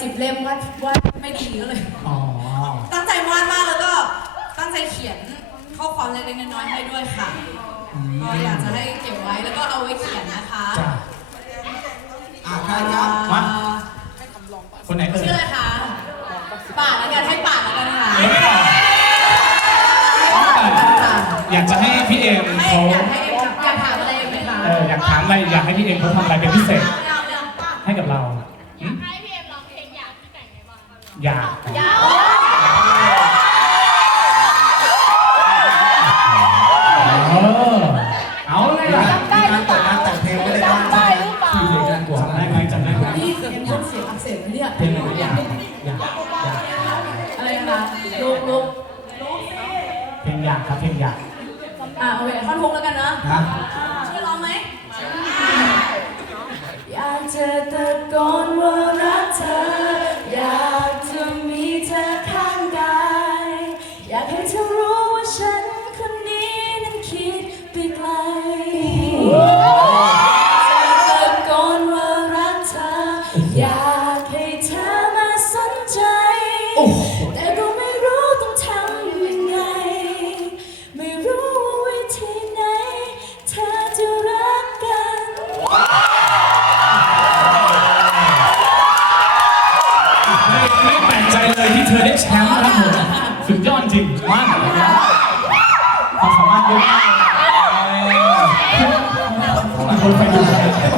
สิบเล่มว่าว่าไม่ดีก็เลยตั้งใจวาดมากแล้วก็ตั้งใจเขียนข้อความเล็กๆน้อยๆให้ด้วยค่ะอก็อยากจะให้เก็บไว้แล้วก็เอาไว้เขียนนะคะอะใครครับคนไหนเอ่ยชื่อเลยค่ะปากแล้วกันให้ป่าดแล้วกันค่ะเยวไม่อกอยากจะให้พี่เอ็มเขาอยากให้อยากถามอะไรไหมคะเอออยากถามอะไรอยากให้พี่เอ็มเขาทำอะไรเป็นพิเศษให้กับเรา ให้พี่เอ็ม อยากอยากเออเอาเลยล่ะได้หรือเปล่าแต่งเพลงไม่ได้บ้างได้หรือเปล่าคือเด็กกันกว่าจำได้ไหมจำได้ไหมนี่เอ็มต้นเสียงอักเสบไหมเนี่ยเพลงอะไรอยากอยากอยากอะไรนะคะลุกลุกเพลงอยากครับเพลงอยากอะโอเคท่อนฮุกแล้วกันนะครับช่วยร้องไหมอยากจะตะโกน ให้เธอรู้ว่าฉันคนนี้นั้นคิดไปไกลจะตะโกนว่ารักเธอ อยากให้เธอมาสนใจ แต่ก็ไม่รู้ต้องทำยังไง ไม่รู้ว่าวิธีไหน เธอจะรักกัน ไม่ไม่แปลกใจเลยที่เธอได้แชมป์ิมมากความสามารถเยอะมากคนไปดู